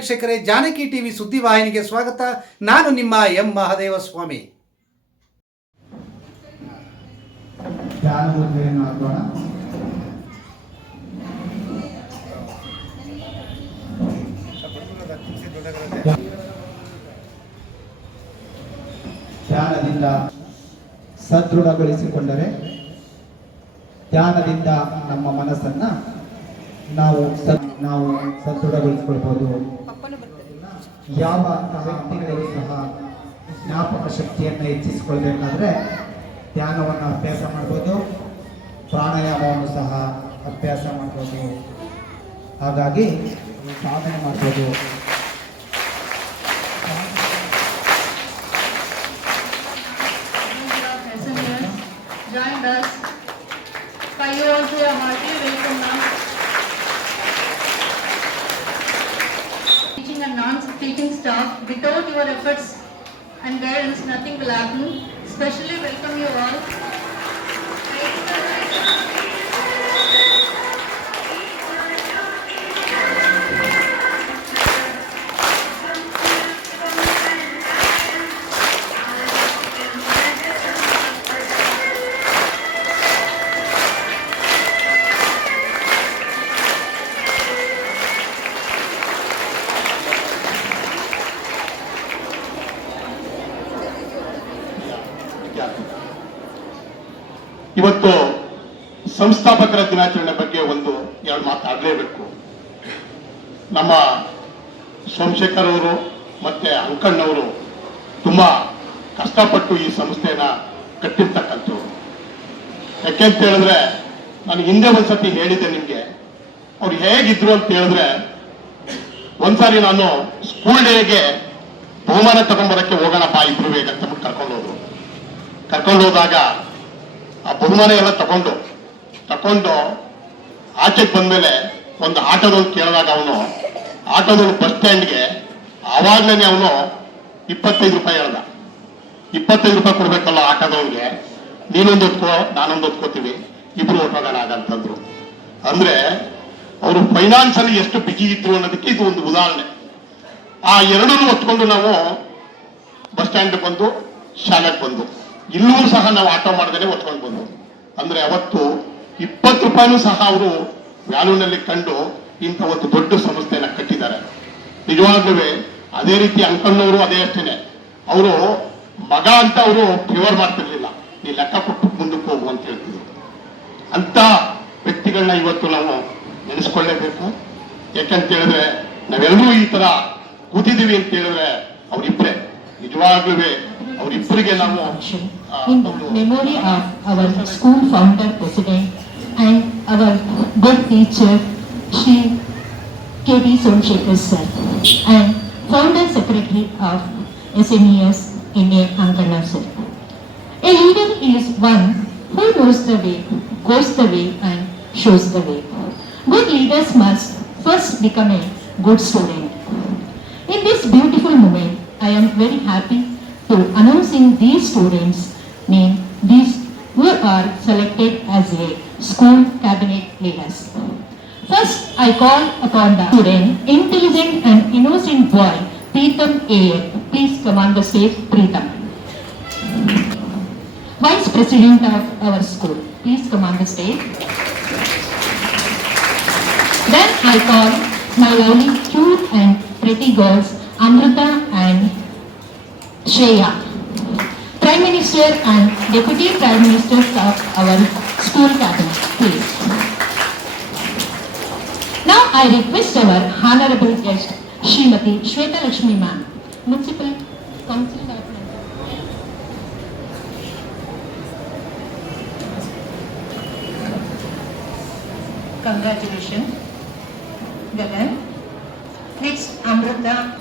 ವೀಕ್ಷಕರೇ, ಜಾನಕಿ ಟಿವಿ ಸುದ್ದಿವಾಹಿನಿಗೆ ಸ್ವಾಗತ. ನಾನು ನಿಮ್ಮ ಎಂ. ಮಹಾದೇವ ಸ್ವಾಮಿ ಧ್ಯಾನದಿಂದ ಸದೃಢಗೊಳಿಸಿಕೊಂಡರೆ, ಧ್ಯಾನದಿಂದ ನಮ್ಮ ಮನಸ್ಸನ್ನ ನಾವು ನಾವು ಸದೃಢಗೊಳಿಸಿಕೊಳ್ಬೋದು. ಯಾವ ವ್ಯಕ್ತಿಗಳಿಗೂ ಸಹ ಜ್ಞಾಪಕ ಶಕ್ತಿಯನ್ನು ಹೆಚ್ಚಿಸಿಕೊಳ್ಬೇಕಾದ್ರೆ ಧ್ಯಾನವನ್ನು ಅಭ್ಯಾಸ ಮಾಡ್ಬೋದು, ಪ್ರಾಣಾಯಾಮವನ್ನು ಸಹ ಅಭ್ಯಾಸ ಮಾಡ್ಬೋದು. ಹಾಗಾಗಿ ಸಾಧನೆ ಮಾಡ್ಬೋದು. Joined us. Hearty and non-teaching staff, without your efforts and guidance, nothing will happen. Especially welcome you all. ಇವತ್ತು ಸಂಸ್ಥಾಪಕರ ದಿನಾಚರಣೆ ಬಗ್ಗೆ ಒಂದು ಎರಡು ಮಾತಾಡಲೇಬೇಕು ನಮ್ಮ ಸೋಮಶೇಖರ್ ಅವರು ಮತ್ತೆ ಅಂಕಣ್ಣವರು ತುಂಬಾ ಕಷ್ಟಪಟ್ಟು ಈ ಸಂಸ್ಥೆನ ಕಟ್ಟಿರ್ತಕ್ಕಂಥವ್ರು. ಯಾಕೆಂತ ಹೇಳಿದ್ರೆ, ನಾನು ಹಿಂದೆ ಒಂದ್ಸತಿ ಹೇಳಿದ್ದೆ ನಿಮ್ಗೆ. ಅವ್ರು ಹೇಗಿದ್ರು ಅಂತ ಹೇಳಿದ್ರೆ, ಒಂದ್ಸಾರಿ ನಾನು ಸ್ಕೂಲ್ ಡೇಗೆ ಬಹುಮಾನ ತಗೊಂಡ್ಬರಕ್ಕೆ ಹೋಗೋಣಪ್ಪ ಇಬ್ರು ಬೇಗ ಅಂತ ಕರ್ಕೊಂಡು ಹೋದ್ರು ಕರ್ಕೊಂಡು ಹೋದಾಗ ಆ ಬಹುಮಾನ ಎಲ್ಲ ತಗೊಂಡು ತಕೊಂಡು ಆಚೆಗೆ ಬಂದ್ಮೇಲೆ ಒಂದು ಆಟೋದವ್ನು ಕೇಳಿದಾಗ ಅವನು, ಆಟೋದವ್ನು ಬಸ್ ಸ್ಟ್ಯಾಂಡ್ಗೆ ಆವಾಗಲೇ ಅವನು ಇಪ್ಪತ್ತೈದು ರೂಪಾಯಿ ಹೇಳ್ದ. ಇಪ್ಪತ್ತೈದು ರೂಪಾಯಿ ಕೊಡ್ಬೇಕಲ್ಲ ಆಟೋದವ್ರಿಗೆ ನೀನೊಂದು ಹೊತ್ಕೋ, ನಾನೊಂದು ಹೊತ್ಕೋತೀವಿ, ಇಬ್ರು ಹೊಟ್ಟೋಗೋಣ ಆಗಂತಂದ್ರು. ಅಂದ್ರೆ ಅವರು ಫೈನಾನ್ಸ್ ಅಲ್ಲಿ ಎಷ್ಟು ಬಿಗಿ ಇದ್ರು ಅನ್ನೋದಕ್ಕೆ ಇದು ಒಂದು ಉದಾಹರಣೆ. ಆ ಎರಡನ್ನೂ ಹೊತ್ಕೊಂಡು ನಾವು ಬಸ್ ಸ್ಟ್ಯಾಂಡ್ ಬಂದು ಶಾಲೆಗೆ ಬಂದು ಇಲ್ಲೂ ಸಹ ನಾವು ಆಟೋ ಮಾಡದೇನೆ ಒತ್ಕೊಂಡು ಬಂದು ಅಂದ್ರೆ ಅವತ್ತು ಇಪ್ಪತ್ತು ರೂಪಾಯಿನೂ ಸಹ ಅವರು ವ್ಯಾಲ್ಯೂನಲ್ಲಿ ಕಂಡು ಇಂಥ ಒಂದು ದೊಡ್ಡ ಸಂಸ್ಥೆಯನ್ನ ಕಟ್ಟಿದ್ದಾರೆ. ನಿಜವಾಗ್ಲೂ ಅದೇ ರೀತಿ ಅಂಕಣ್ಣವರು ಅದೇ ಅಷ್ಟೇನೆ. ಅವರು ಮಗ ಅಂತ ಅವರು ಫೇವರ್ ಮಾಡ್ತಿರ್ಲಿಲ್ಲ. ನೀ ಲೆಕ್ಕ ಕೊಟ್ಟು ಮುಂದಕ್ಕೆ ಹೋಗು ಅಂತ ಹೇಳ್ತಿದ್ರು. ಅಂತ ವ್ಯಕ್ತಿಗಳನ್ನ ಇವತ್ತು ನಾವು ನೆನೆಸ್ಕೊಳ್ಳೇಬೇಕು. ಯಾಕಂತ ಹೇಳಿದ್ರೆ ನಾವೆಲ್ಲರೂ ಈ ತರ ಕೂತಿದೀವಿ ಅಂತ ಹೇಳಿದ್ರೆ ಅವರಿಬ್ಬರೇ ನಿಜವಾಗ್ಲೂ in memory of our school founder president and our good teacher Sri K.B. Somshekhar sir and founder secretary of SMES India, Angana sir. A leader is one who knows the way, goes the way and shows the way. Good leaders must first become a good student. In this beautiful moment, I am very happy to announcing these students' name, these who are selected as a school cabinet leaders. First, I call upon the student, intelligent and innocent boy, Preetham A. Please come on the stage, Preetham. Vice President of our school, please come on the stage. Then I call my lovely cute and pretty girls Amrita Shreya. Prime Minister and Deputy Prime Minister of our school cabinet, please. Now I request our honorable guest Srimati Shweta Lakshmi ma'am, Municipal Council Congratulations. Gagan. Next, Amrita.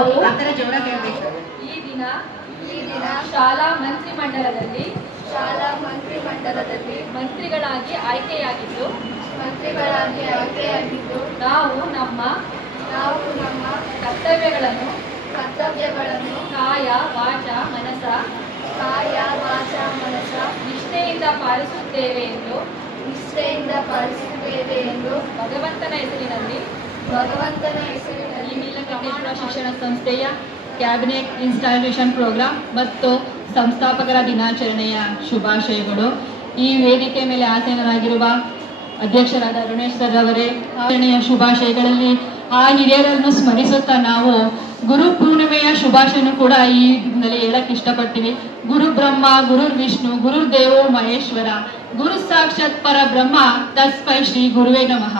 ಜೋರ ಈ ದಿನ ಈ ದಿನ ಶಾಲಾ ಮಂತ್ರಿ ಮಂಡಲದಲ್ಲಿ ಶಾಲಾ ಮಂತ್ರಿ ಮಂಡಲದಲ್ಲಿ ಮಂತ್ರಿಗಳಾಗಿ ಆಯ್ಕೆಯಾಗಿದ್ದು ಮಂತ್ರಿಗಳಾಗಿ ಆಯ್ಕೆಯಾಗಿದ್ದು ನಾವು ನಮ್ಮ ನಾವು ನಮ್ಮ ಕರ್ತವ್ಯಗಳನ್ನು ಕರ್ತವ್ಯಗಳನ್ನು ಕಾಯ ವಾಚ ಮನಸ ಕಾಯ ವಾಚ ಮನಸ ನಿಷ್ಠೆಯಿಂದ ಪಾಲಿಸುತ್ತೇವೆ ಎಂದು ನಿಷ್ಠೆಯಿಂದ ಪಾಲಿಸುತ್ತೇವೆ ಎಂದು ಭಗವಂತನ ಹೆಸರಿನಲ್ಲಿ ಭಗವಂತನ ಹೆಸರಿನಲ್ಲಿ ಶಿಕ್ಷಣ ಸಂಸ್ಥೆಯ ಕ್ಯಾಬಿನೆಟ್ ಇನ್ಸ್ಟಾಲೇಷನ್ ಪ್ರೋಗ್ರಾಂ ಮತ್ತು ಸಂಸ್ಥಾಪಕರ ದಿನಾಚರಣೆಯ ಶುಭಾಶಯಗಳು. ಈ ವೇದಿಕೆ ಮೇಲೆ ಆಸೀನರಾಗಿರುವ ಅಧ್ಯಕ್ಷರಾದ ಅರುಣೇಶ್ವರ್ ಅವರೇ ಆಚರಣೆಯ ಶುಭಾಶಯಗಳಲ್ಲಿ ಆ ಹಿರಿಯರನ್ನು ಸ್ಮರಿಸುತ್ತಾ ನಾವು ಗುರು ಪೂರ್ಣಿಮೆಯ ಶುಭಾಶಯನು ಕೂಡ ಈ ದಿನದಲ್ಲಿ ಹೇಳಕ್ ಇಷ್ಟಪಡ್ತೀವಿ. ಗುರು ಬ್ರಹ್ಮ, ಗುರು ವಿಷ್ಣು, ಗುರು ದೇವೋ ಮಹೇಶ್ವರ, ಗುರು ಸಾಕ್ಷಾತ್ ಪರ ಬ್ರಹ್ಮ ತಸ್ಮೈ ಶ್ರೀ ಗುರುವೇ ನಮಃ.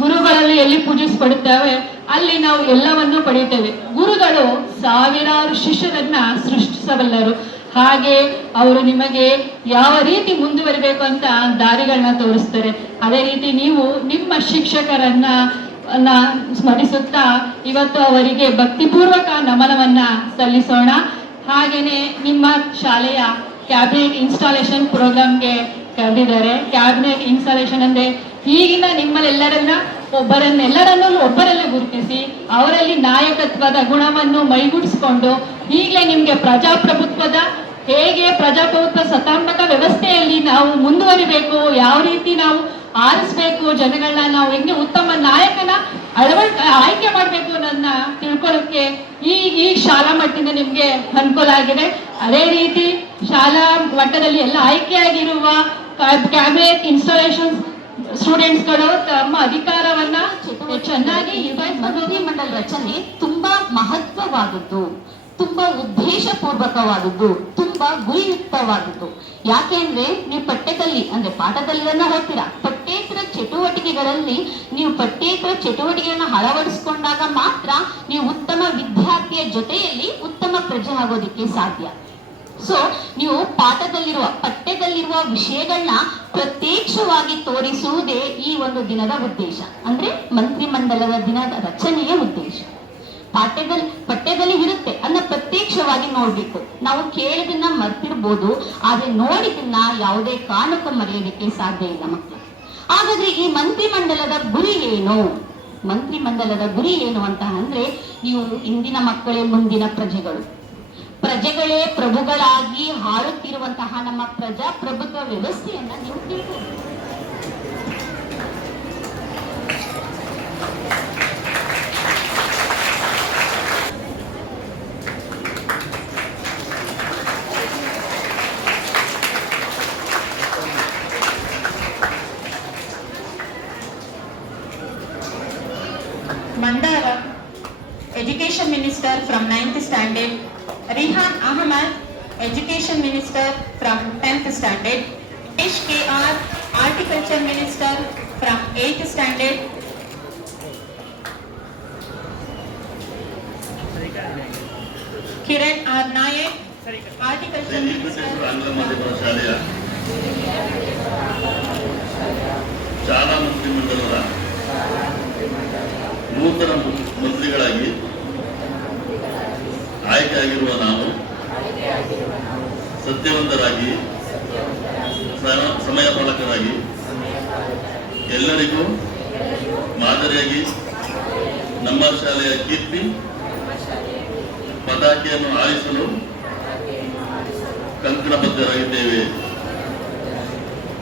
ಗುರುಗಳಲ್ಲಿ ಎಲ್ಲಿ ಪೂಜಿಸ್ಪಡುತ್ತೇವೆ ಅಲ್ಲಿ ನಾವು ಎಲ್ಲವನ್ನೂ ಪಡೆಯುತ್ತೇವೆ. ಗುರುಗಳು ಸಾವಿರಾರು ಶಿಷ್ಯರನ್ನ ಸೃಷ್ಟಿಸಬಲ್ಲರು. ಹಾಗೆ ಅವರು ನಿಮಗೆ ಯಾವ ರೀತಿ ಮುಂದುವರಿಬೇಕು ಅಂತ ದಾರಿಗಳನ್ನ ತೋರಿಸ್ತಾರೆ. ಅದೇ ರೀತಿ ನೀವು ನಿಮ್ಮ ಶಿಕ್ಷಕರನ್ನ ಸ್ಮರಿಸುತ್ತಾ ಇವತ್ತು ಅವರಿಗೆ ಭಕ್ತಿಪೂರ್ವಕ ನಮನವನ್ನ ಸಲ್ಲಿಸೋಣ. ಹಾಗೇನೆ ನಿಮ್ಮ ಶಾಲೆಯ ಕ್ಯಾಬಿನೆಟ್ ಇನ್ಸ್ಟಾಲೇಷನ್ ಪ್ರೋಗ್ರಾಮ್ಗೆ ಕರೆದಿದ್ದಾರೆ. ಕ್ಯಾಬಿನೆಟ್ ಇನ್ಸ್ಟಾಲೇಷನ್ ಅಂದ್ರೆ ಈಗಿನ ನಿಮ್ಮಲ್ಲೆಲ್ಲರನ್ನ ಒಬ್ಬರನ್ನೆಲ್ಲರನ್ನೂ ಒಬ್ಬರಲ್ಲೇ ಗುರುತಿಸಿ ಅವರಲ್ಲಿ ನಾಯಕತ್ವದ ಗುಣವನ್ನು ಮೈಗೂಡಿಸಿಕೊಂಡು ಈಗಲೇ ನಿಮ್ಗೆ ಪ್ರಜಾಪ್ರಭುತ್ವದ ಹೇಗೆ ಪ್ರಜಾಪ್ರಭುತ್ವ ಸತಾತ್ಮಕ ವ್ಯವಸ್ಥೆಯಲ್ಲಿ ನಾವು ಮುಂದುವರಿಬೇಕು, ಯಾವ ರೀತಿ ನಾವು ಆರಿಸ್ಬೇಕು, ಜನಗಳನ್ನ ನಾವು ಹೆಂಗೆ ಉತ್ತಮ ನಾಯಕನ ಅಳವಡ ಆಯ್ಕೆ ಮಾಡಬೇಕು ಅನ್ನೋದನ್ನ ತಿಳ್ಕೊಳ್ಳೋಕೆ ಈ ಈ ಶಾಲಾ ಮಟ್ಟಿಂದ ನಿಮ್ಗೆ ಅನುಕೂಲ ಆಗಿದೆ. ಅದೇ ರೀತಿ ಶಾಲಾ ಮಟ್ಟದಲ್ಲಿ ಎಲ್ಲ ಆಯ್ಕೆಯಾಗಿರುವ ಕ್ಯಾಬಿನೆಟ್ ಇನ್ಸ್ಟಾಲೇಷನ್ ಸ್ಟೂಡೆಂಟ್ಸ್ಗಳು ತಮ್ಮ ಅಧಿಕಾರವನ್ನ ಚೆನ್ನಾಗಿ ಮಂತ್ರಿ ಮಂಡಲ ರಚನೆ ತುಂಬಾ ಮಹತ್ವವಾದದ್ದು, ತುಂಬಾ ಉದ್ದೇಶ ಪೂರ್ವಕವಾದದ್ದು ತುಂಬಾ ಗುರಿಯುಕ್ತವಾದದ್ದು. ಯಾಕೆಂದ್ರೆ ನೀವು ಪಠ್ಯದಲ್ಲಿ, ಅಂದ್ರೆ ಪಾಠದಲ್ಲಿರನ್ನ ಹೋಗ್ತೀರಾ ಪಠ್ಯೇತರ ಚಟುವಟಿಕೆಗಳಲ್ಲಿ ನೀವು ಪಠ್ಯೇತರ ಚಟುವಟಿಕೆಗಳನ್ನ ಅಳವಡಿಸಿಕೊಂಡಾಗ ಮಾತ್ರ ನೀವು ಉತ್ತಮ ವಿದ್ಯಾರ್ಥಿಯ ಜೊತೆಯಲ್ಲಿ ಉತ್ತಮ ಪ್ರಜೆ ಆಗೋದಿಕ್ಕೆ ಸಾಧ್ಯ. ಸೊ ನೀವು ಪಾಠದಲ್ಲಿರುವ, ಪಠ್ಯದಲ್ಲಿರುವ ವಿಷಯಗಳನ್ನ ಪ್ರತ್ಯಕ್ಷವಾಗಿ ತೋರಿಸುವುದೇ ಈ ಒಂದು ದಿನದ ಉದ್ದೇಶ. ಅಂದ್ರೆ ಮಂತ್ರಿಮಂಡಲದ ದಿನದ ರಚನೆಯ ಉದ್ದೇಶ. ಪಾಠ್ಯದಲ್ಲಿ ಪಠ್ಯದಲ್ಲಿ ಇರುತ್ತೆ. ಅದನ್ನ ಪ್ರತ್ಯಕ್ಷವಾಗಿ ನೋಡ್ಬೇಕು. ನಾವು ಕೇಳಿದನ್ನ ಮರ್ತಿರ್ಬೋದು ಆದ್ರೆ ನೋಡಿದನ್ನ ಯಾವುದೇ ಕಾರಣಕ್ಕೂ ಮರೆಯೋದಕ್ಕೆ ಸಾಧ್ಯ ಇಲ್ಲ ಮಕ್ಕಳು ಹಾಗಾದ್ರೆ ಈ ಮಂತ್ರಿಮಂಡಲದ ಗುರಿ ಏನು? ಮಂತ್ರಿಮಂಡಲದ ಗುರಿ ಏನು ಅಂತ ಅಂದ್ರೆ, ನೀವು ಇಂದಿನ ಮಕ್ಕಳೇ ಮುಂದಿನ ಪ್ರಜೆಗಳು. ಪ್ರಜೆಗಳೇ ಪ್ರಭುಗಳಾಗಿ ಆಳುತ್ತಿರುವಂತಹ ನಮ್ಮ ಪ್ರಜಾಪ್ರಭುತ್ವ ವ್ಯವಸ್ಥೆಯನ್ನ ನೀವು ತಿಳ್ಕೊಂಡು Mandara, Education Minister from 9th standard. Rehan Ahmed, Education Minister from 10th Standard, Ish K. R, Horticulture Minister from 8th Standard, Kiran R. Nayak, Horticulture Minister చాలా మంత్రిమండల నూతన మంత్రిಗಳాగి ಆಯ್ಕೆಯಾಗಿರುವ ನಾವು ಸತ್ಯವಂತರಾಗಿ, ಸಮ- ಸಮಯ ಪಾಲಕರಾಗಿ ಎಲ್ಲರಿಗೂ ಮಾದರಿಯಾಗಿ ನಮ್ಮ ಶಾಲೆಯ ಕೀರ್ತಿ, ಪತಾಕೆಯನ್ನು ಆರಿಸಲು ಕಂಕಣಬದ್ಧರಾಗಿದ್ದೇವೆ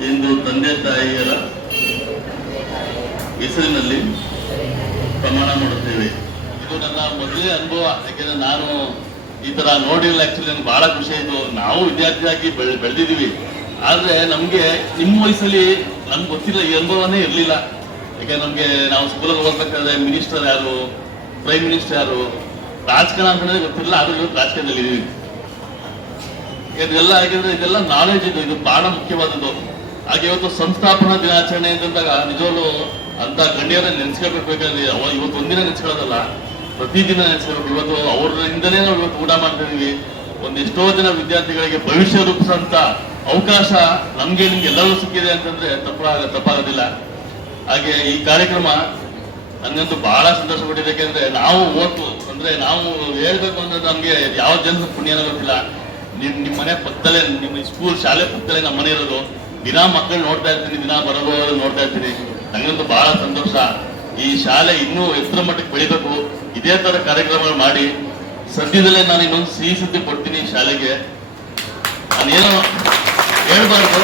ಎಂದು ತಂದೆ ತಾಯಿಯರ ಹೆಸರಿನಲ್ಲಿ ಪ್ರಮಾಣ ಮಾಡುತ್ತೇವೆ. ಇದು ನನ್ನ ಮೊದಲೇ ಅನುಭವ. ಯಾಕೆಂದ್ರೆ ನಾನು ಈ ತರ ನೋಡಿಲ್ಲ ಆಕ್ಚುಲಿ ನನಗೆ ಬಹಳ ಖುಷಿ ಆಯ್ತು. ನಾವು ವಿದ್ಯಾರ್ಥಿಯಾಗಿ ಬೆಳೆ, ಬೆಳೆದಿದ್ದೀವಿ. ಆದ್ರೆ ನಮ್ಗೆ ನಿಮ್ಮ ವಯಸ್ಸಲ್ಲಿ ನಮ್ಗೆ ಗೊತ್ತಿಲ್ಲ, ಈ ಅನುಭವನೇ ಇರಲಿಲ್ಲ. ಯಾಕೆ ನಮ್ಗೆ ನಾವು ಸ್ಕೂಲಲ್ಲಿ ಹೋಗ್ಬೇಕಾದ್ರೆ ಮಿನಿಸ್ಟರ್ ಯಾರು ಪ್ರೈಮ್ ಮಿನಿಸ್ಟರ್ ಯಾರು, ರಾಜಕಾರಣ ಅಂತಂದ್ರೆ ಗೊತ್ತಿಲ್ಲ, ಆದ್ರೂ ಇವತ್ತು ರಾಜಕೀಯದಲ್ಲಿ ಇದೀವಿ ಇದೆಲ್ಲ ಯಾಕೆಂದ್ರೆ ಇದೆಲ್ಲ ನಾಲೆಜ್ ಇದು ಇದು ಬಹಳ ಮುಖ್ಯವಾದದ್ದು. ಹಾಗೆ ಇವತ್ತು ಸಂಸ್ಥಾಪನಾ ದಿನಾಚರಣೆ ಅಂತಂದಾಗ ನಿಜವಾಗ್ಲು ಅಂತ ಗಣ್ಯರ ನೆನ್ಸ್ಕೊಳ್ಬೇಕು, ಯಾಕಂದ್ರೆ ಇವತ್ತು ಒಂದಿನ ನೆನ್ಸ್ಕೊಳ್ಳೋದಲ್ಲ. ಪ್ರತಿದಿನ ನೆನ್ಸ್ಕೊಳ್ಬೇಕು ಇವತ್ತು ಅವರಿಂದಲೇ ನಾವು ಇವತ್ತು ಊಟ ಮಾಡ್ತಾ ಇದೀವಿ ಒಂದ್ ಎಷ್ಟೋ ಜನ ವಿದ್ಯಾರ್ಥಿಗಳಿಗೆ ಭವಿಷ್ಯ ರೂಪಿಸಂತ ಅವಕಾಶ ನಮ್ಗೆ ನಿಮ್ಗೆ ಎಲ್ಲರೂ ಸಿಕ್ಕಿದೆ ಅಂತಂದ್ರೆ ತಪ್ಪಾಗ ತಪ್ಪಾಗೋದಿಲ್ಲ. ಹಾಗೆ ಈ ಕಾರ್ಯಕ್ರಮ ನನಗಂತೂ ಬಹಳ ಸಂತೋಷ ಪಟ್ಟಿದೆ ಯಾಕೆಂದ್ರೆ ನಾವು ಓದ್ತು ಅಂದ್ರೆ ನಾವು ಹೇಳ್ಬೇಕು ಅಂದ್ರೆ ನಮ್ಗೆ ಯಾವ ಜನ ಪುಣ್ಯನ ಗೊತ್ತಿಲ್ಲ. ನಿಮ್ ನಿಮ್ ಮನೆ ಪಕ್ಕದಲ್ಲೇ, ನಿಮ್ಮ ಸ್ಕೂಲ್ ಶಾಲೆ ಪಕ್ಕದಲ್ಲೇ ನಮ್ಮ ಮನೆ ಇರೋದು. ದಿನಾ ಮಕ್ಕಳು ನೋಡ್ತಾ ಇರ್ತೀನಿ, ದಿನಾ ಬರೋದು ನೋಡ್ತಾ ಇರ್ತೀನಿ. ನನಗಂತೂ ಬಹಳ ಸಂತೋಷ. ಈ ಶಾಲೆ ಇನ್ನೂ ಎತ್ತರ ಮಟ್ಟಕ್ಕೆ ಬೆಳಿಬೇಕು? ಇದೇ ತರ ಕಾರ್ಯಕ್ರಮಗಳು ಮಾಡಿ ಸದ್ಯದಲ್ಲೇ ನಾನು ಇನ್ನೊಂದು ಸಿಹಿ ಸುದ್ದಿ ಕೊಡ್ತೀನಿ ಶಾಲೆಗೆ. ನಾನೇನೋ ಹೇಳ್ಬಾರ್ದು.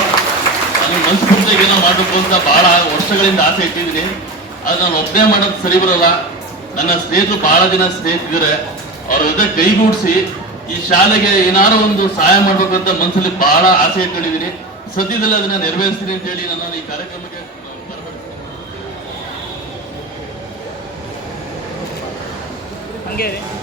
ನನಗೆ ಮನ್ಸು ಪೂರ್ತಿಯಾಗಿ ಏನೋ ಮಾಡಬೇಕು ಅಂತ ಬಹಳ ವರ್ಷಗಳಿಂದ ಆಸೆ ಇಟ್ಟಿದ್ದೀನಿ. ಅದು ನಾನು ಒಬ್ಬನೇ ಮಾಡೋದು ಸರಿ ಬರಲ್ಲ. ನನ್ನ ಸ್ನೇಹಿತರು ಬಹಳ ಜನ ಸ್ನೇಹಿತರಿದ್ದಾರೆ. ಅವ್ರ ಜೊತೆ ಕೈಗೂಡಿಸಿ ಈ ಶಾಲೆಗೆ ಏನಾರು ಒಂದು ಸಹಾಯ ಮಾಡ್ಬೇಕಂತ ಮನಸ್ಸಲ್ಲಿ ಬಹಳ ಆಸೆ ಇಟ್ಕೊಂಡಿದ್ದೀನಿ. ಸದ್ಯದಲ್ಲಿ ಅದನ್ನ ನೆರವೇರಿಸ್ತೀನಿ ಅಂತ ಹೇಳಿ ನಾನು ಈ ಕಾರ್ಯಕ್ರಮಕ್ಕೆ ಬರಬೇಕು ಹಂಗೆ